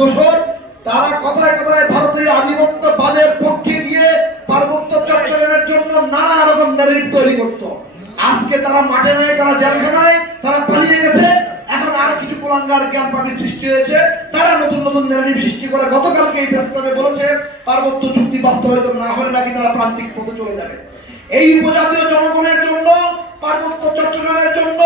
দোষর, তারা কথায় কথায় ভারতীয় আধিপত্যবাদের পক্ষে গিয়ে পার্বত্য চট্টগ্রামের জন্য নানা রকম ন্যারেটিভ তৈরি করত। আজকে তারা মাঠে নয়, তারা জেলখানায়, তারা পালিয়ে গেছে। এখন আর কিছু কুলাঙ্গার জ্ঞান পাবির সৃষ্টি হয়েছে, তারা নতুন নতুন ন্যারেটিভ সৃষ্টি করে গতকালকে এই প্রেসক্লাবে বলেছে পার্বত্য চুক্তি বাস্তবায়িত না হলে নাকি তারা প্রান্তিক পথে চলে যাবে। এই উপজাতীয় জনগণের জন্য, পার্বত্য চট্টগ্রামের জন্য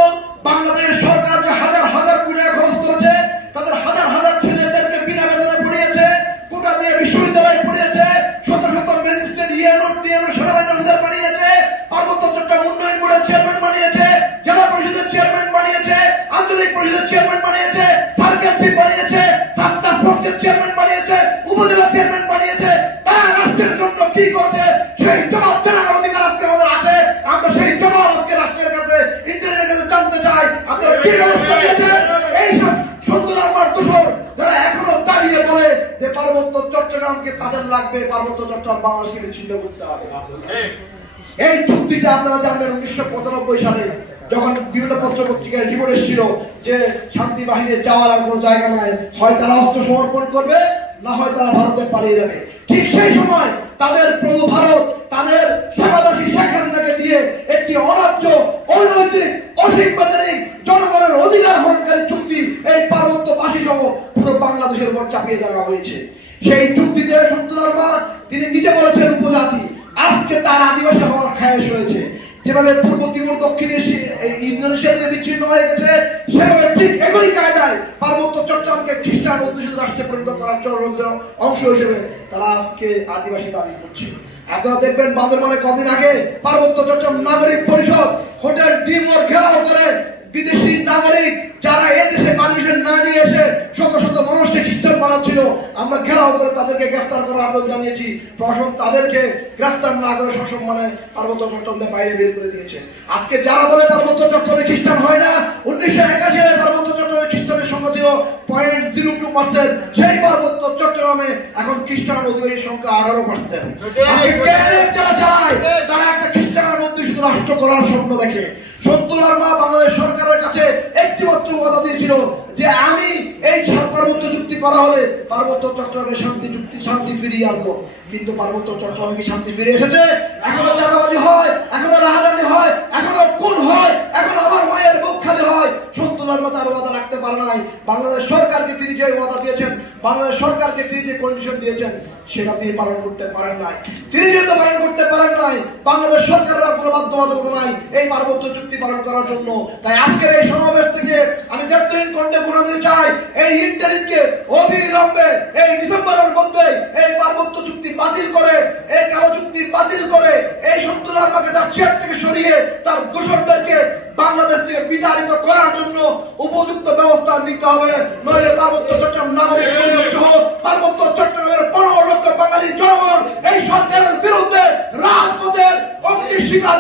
বাংলাদেশ সরকার যে হাজার হাজার কোটি টাকা খরচ করেছে, তাদের হাজার হাজার ছেলেদেরকে বিনা বেতনে পড়িয়েছে, কোটা দিয়ে বিশ্ববিদ্যালয় পড়িয়েছে, শত শত ম্যাজিস্ট্রেট ইএনও সেনাবাহিনী অফিসার বানিয়েছে, পার্বত্য চট্টগ্রাম উন্নয়ন বোর্ডের চেয়ারম্যান বানিয়েছে, জেলা পরিষদের চেয়ারম্যান বানিয়েছে, আঞ্চলিক পরিষদের চেয়ারম্যান বানিয়েছে, সার্কেল চিফ বানিয়েছে, সাব টাস্ক ফোর্সের চেয়ারম্যান বানিয়েছে, উপজেলা চেয়ারম্যান বানিয়েছে। তারা রাষ্ট্রের জন্য কি করেছে সেই জবাব জানার অধিকার আজকে আমাদের আছে। আমরা সেই জবাব আজকে রাষ্ট্রের কাছে, ইন্টারনেটের কাছে জানতে চাই আপনারা কি ব্যবস্থা নিয়েছেন। এইসব সন্ত্রাসবাদ দোষর যারা এখনো দাঁড়িয়ে বলে যে পার্বত্য চট্টগ্রামকে তাদের লাগবে, পার্বত্য চট্টগ্রাম বাংলাদেশকে বিচ্ছিন্ন করতে হবে। এই চুক্তিটা আপনারা জানবেন 1995 সালে যখন বিভিন্ন পত্র পত্রিকায় রিপোর্ট এসেছিল যে শান্তি বাহিনীর যাওয়ার আর কোনো জায়গা নাই, হয় তারা অস্ত্র সমর্পণ করবে, না হয় তারা ভারতে পালিয়ে যাবে। ঠিক সেই সময় তাদের প্রভু ভারত তাদের সেবাদাসী শেখ হাসিনাকে দিয়ে একটি অরাজ্য, অনৈতিক, অসাংবিধানিক, জনগণের অধিকার হরণকারী চুক্তি এই পার্বত্যবাসী সহ পুরো বাংলাদেশের উপর চাপিয়ে দেওয়া হয়েছে। সেই চুক্তিতে সন্তুলারমা তিনি নিজে বলেছেন উপজাতি, আজকে তার আদিবাসী হওয়ার খায়েশ হয়েছে। যেভাবে পূর্ব তিমুর দক্ষিণ ইন্দোনেশিয়া থেকে বিচ্ছিন্ন হয়ে গেছে, সেভাবে ঠিক একই কায়দায় পার্বত্য চট্টগ্রামকে খ্রিস্টান অধ্যুষিত রাষ্ট্রে পরিণত করার চরমপন্থী অংশ হিসেবে তারা আজকে আদিবাসী দাবি করছে। আপনারা দেখবেন বান্দরবানে কদিন আগে পার্বত্য চট্টগ্রাম নাগরিক পরিষদ হোটেল ডিমোর ঘেরাও করে বিদেশি নাগরিক যারা এই দেশে পারমিশন না নিয়ে এসে শত শত মানুষকে খ্রিস্টান বানাচ্ছিল, আমরা ঘেরাও করে তাদেরকে গ্রেফতার করার আবেদন জানিয়েছি। প্রশাসন তাদেরকে গ্রেফতার না করে সসম্মানে পার্বত্য চট্টগ্রামের বাইরে বের করে দিয়েছে। আজকে যারা বলে পার্বত্য চট্টগ্রামে খ্রিস্টান হয় না, 1981 সালে পার্বত্য চট্টগ্রামে খ্রিস্টানের সংখ্যা ছিল 0.02%, সেই পার্বত্য চট্টগ্রামে এখন খ্রিস্টান অধিবাসীর সংখ্যা 18%। যারা চালায় তারা একটা খ্রিস্টানের অধ্যুষিত রাষ্ট্র করার স্বপ্ন দেখে। সন্তুলারমা বাংলাদেশ সরকারের কাছে একটি মাত্র ওয়াদা দিয়েছিল যে আমি এই পার্বত্য চুক্তি করা হলে পার্বত্য চট্টগ্রামে শান্তি ফিরিয়ে আনবো। কিন্তু পার্বত্য চট্টগ্রামে কি শান্তি ফিরে এসেছে? এখনো চাঁদাবাজি হয়, এখনো রাহাজানি হয়, এখনো খুন হয়, এখনো আমার মায়ের বুক খালি হয়। সন্তুলারমা তার ওয়াদা রাখতে পারে নাই। বাংলাদেশ সরকারকে তিনি যে ওয়াদা দিয়েছেন, বাংলাদেশ সরকারকে তিনি যে কন্ডিশন দিয়েছেন, সেটা তিনি পালন করতে পারেন নাই। তিনি যেহেতু পালন করতে পারেন নাই, বাংলাদেশ সরকারের আর কোনো বাধ্যবাধকতা নাই এই পার্বত্য চুক্তি পালন করার জন্য। তাই আজকের এই সমাবেশ থেকে আমি দায়িত্বহীন কণ্ঠে ঘোষণা দিতে চাই, এই ইন্টারিমকে অবিলম্বে এই ডিসেম্বরের মধ্যে এই পার্বত্য চুক্তি বাতিল করে, এই কালো চুক্তি বাতিল করে, এই সন্তুলারমাকে তার চেয়ার থেকে সরিয়ে তার দোষরদেরকে বাংলাদেশ থেকে বিতাড়িত করার জন্য উপযুক্ত ব্যবস্থা নিতে হবে। নইলে পার্বত্য চট্টগ্রাম নাগরিক পরিষদ সহ পার্বত্য চট্টগ্রামের 15 লক্ষ বাঙালি জনগণ এই সরকারের বিরুদ্ধে রাজপথের অগ্নিশিখা